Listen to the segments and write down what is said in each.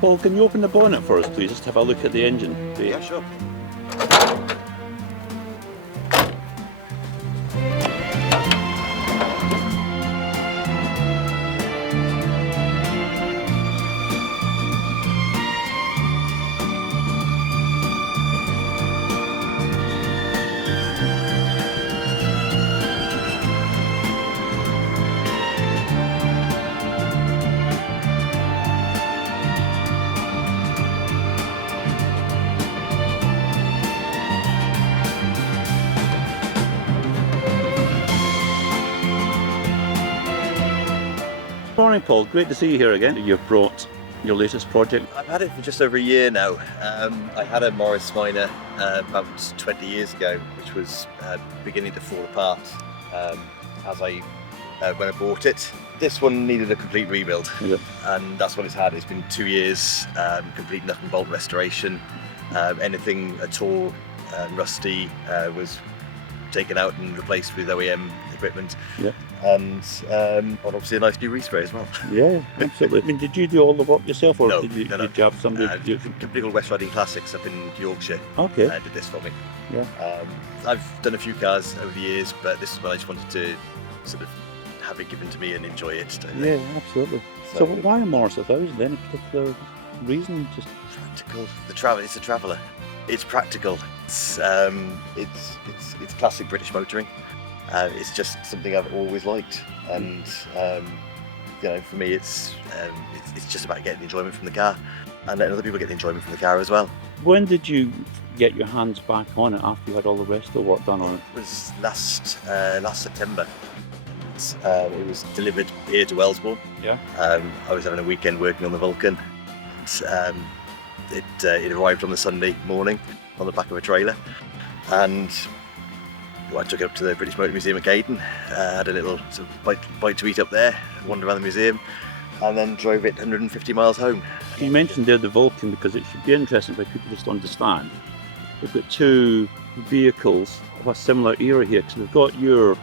Paul, can you open the bonnet for us, please? Just have a look at the engine. Yeah, sure. Morning, Paul. Great to see you here again. You've brought your latest project. I've had it for just over a year now. I had a Morris Minor about 20 years ago, which was beginning to fall apart when I bought it. This one needed a complete rebuild, and that's what it's had. It's been 2 years, complete nut and bolt restoration. Anything at all rusty was taken out and replaced with OEM equipment. Yeah. And obviously a nice new respray as well. Yeah, absolutely. I mean, did you do all the work yourself, or No, did you no. have somebody to do it? A company called West Riding Classics up in Yorkshire Okay. did this for me. Yeah. I've done a few cars over the years, but this is when I just wanted to sort of have it given to me and enjoy it. Yeah, absolutely. So why a Morris 1000? Any particular reason? Just practical. It's a traveller. It's practical. It's classic British motoring. It's just something I've always liked, and for me, it's just about getting the enjoyment from the car, and letting other people get the enjoyment from the car as well. when did you get your hands back on it after you had all the rest of the work done on it? It was last September. It was delivered here to Wellesbourne. Yeah. I was having a weekend working on the Vulcan. It arrived on the Sunday morning on the back of a trailer, and I took it up to the British Motor Museum at Gaydon, had a little sort of bite to eat up there, wandered around the museum, and then drove it 150 miles home. You mentioned there the Vulcan because it should be interesting for people just to understand. We've got two vehicles of a similar era here, because we've got your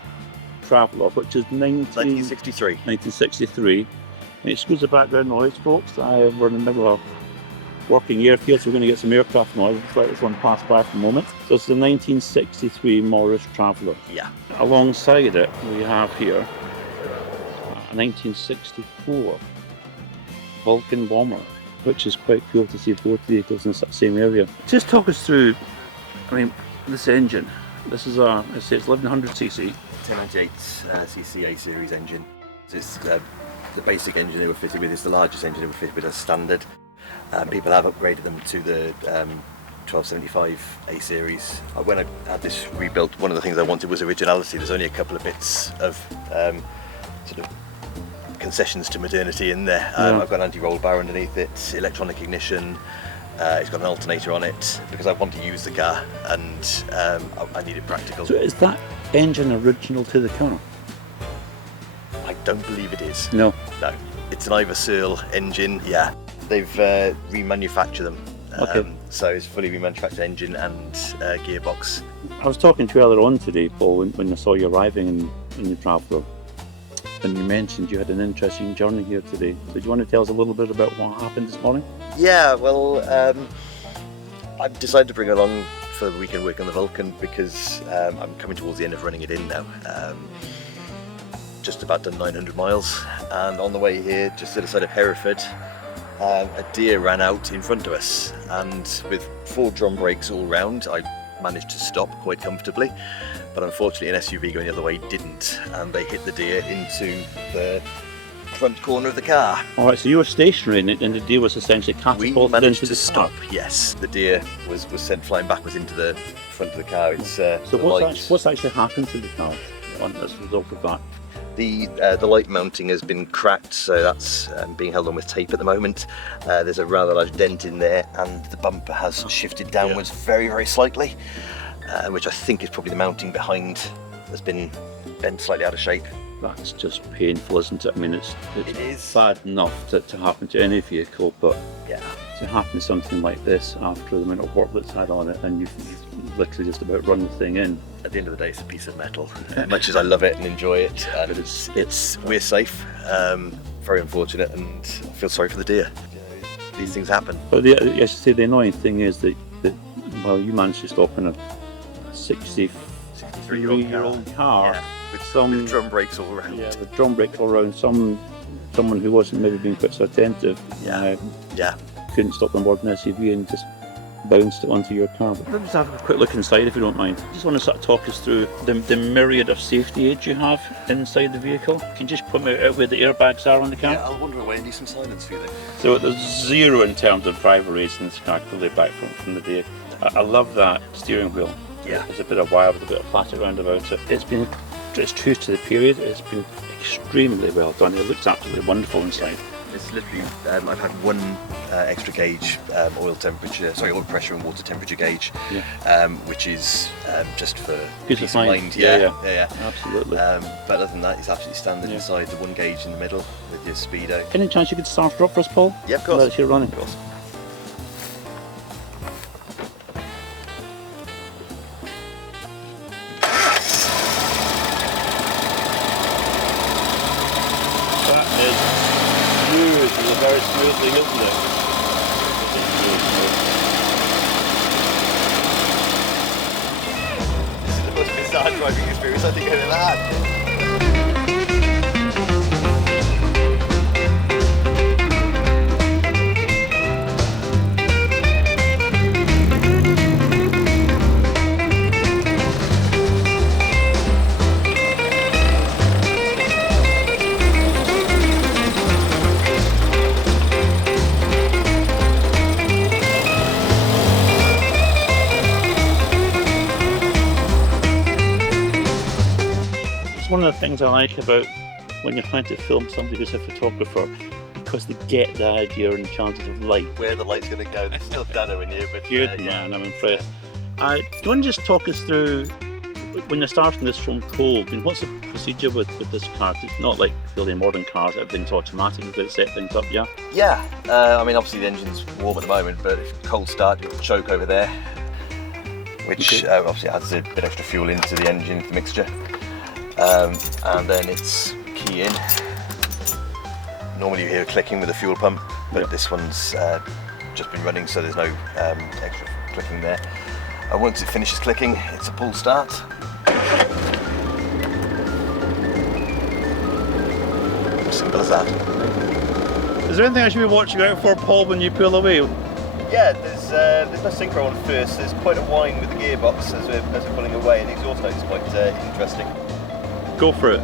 Traveller, which is 1963. And excuse the background noise, folks. We're in the middle of working airfield, so we're going to get some aircraft noise. Let's let this one pass by for a moment. So it's the 1963 Morris Traveller. Yeah. Alongside it, we have here a 1964 Vulcan bomber, which is quite cool to see both vehicles in the same area. Just talk us through, this engine. This is it's 1100cc. 1098cc A series engine. It's the basic engine they were fitted with. It's the largest engine they were fitted with as standard. People have upgraded them to the 1275 A series. When I had this rebuilt, one of the things I wanted was originality. There's only a couple of bits of sort of concessions to modernity in there. I've got an anti-roll bar underneath it, electronic ignition. It's got an alternator on it because I want to use the car, and I need it practical. So is that engine original to the car? I don't believe it is. No. No. It's an Ivor Searle engine, yeah. They've remanufactured them. Okay. So it's a fully remanufactured engine and gearbox. I was talking to you earlier on today, Paul, when I saw you arriving in your Traveller, and you mentioned you had an interesting journey here today. So do you want to tell us a little bit about what happened this morning? Yeah, well, I've decided to bring it along for the weekend work on the Vulcan because I'm coming towards the end of running it in now. Just about done 900 miles, and on the way here, just to the side of Hereford, a deer ran out in front of us, and with 4 drum brakes all round, I managed to stop quite comfortably, but unfortunately an SUV going the other way didn't, and they hit the deer into the front corner of the car. Alright, so you were stationary and the deer was essentially catapulted We managed into to the stop, car. yes. The deer was sent flying backwards into the front of the car. It's So what's actually happened to the car as a result of that? The light mounting has been cracked, so that's being held on with tape at the moment. There's a rather large dent in there, and the bumper has shifted downwards very, very slightly, which I think is probably the mounting behind has been bent slightly out of shape. That's just painful, isn't it? It is bad enough to happen to any vehicle, but yeah, to happen something like this after the amount of work that's had on it, and you've literally just about run the thing in. At the end of the day, it's a piece of metal. As much as I love it and enjoy it, and we're safe. Very unfortunate, and I feel sorry for the deer. these things happen. But I should say the annoying thing is that well, you managed to stop in a 63-year-old car Yeah, with some drum brakes all around. yeah, with drum brakes all around. Someone who wasn't maybe being quite so attentive. Yeah. Couldn't stop on board an SUV and just bounced it onto your car. But let's have a quick look inside if you don't mind. I just want to sort of talk us through the myriad of safety aids you have inside the vehicle. Can you just point out where the airbags are on the car? Yeah, I'll wander away and do some silence for you then. So there's zero in terms of driver aids in this car, clearly back from the day. I love that steering wheel. Yeah. There's a bit of wire with a bit of plastic around about it. It's true to the period. It's been extremely well done. It looks absolutely wonderful inside. It's literally, I've had one extra gauge oil pressure and water temperature gauge, which is just for Peace peace of of mind. mind. Yeah. But Absolutely. other than that, it's absolutely standard Yeah. inside. The one gauge in the middle with your speedo. Any chance you could start her up for us, Paul? Yeah, of course. That's your running. Of course. That is smooth, very smoothly, isn't it? This is the most bizarre driving experience I think I've ever had. It's one of the things I like about when you're trying to film somebody who's a photographer, because they get the idea and chances of light. Where the light's going to go, there's still data in here, but Good man, I'm impressed. Do you want to just talk us through, when you're starting this from cold, what's the procedure with this car? It's not like really modern cars, everything's automatic, you've got to set things up, yeah? Yeah, I mean obviously the engine's warm at the moment, but if cold start, you've got the choke over there, which obviously adds a bit extra fuel into the engine, the mixture. And then it's key in. Normally you hear clicking with the fuel pump, but this one's just been running, so there's no extra clicking there. And once it finishes clicking, it's a pull start. Simple as that. Is there anything I should be watching out for, Paul, when you pull away? Yeah, there's no synchro on first. There's quite a whine with the gearbox as we're pulling away, and the exhaust note is quite interesting. Go for it.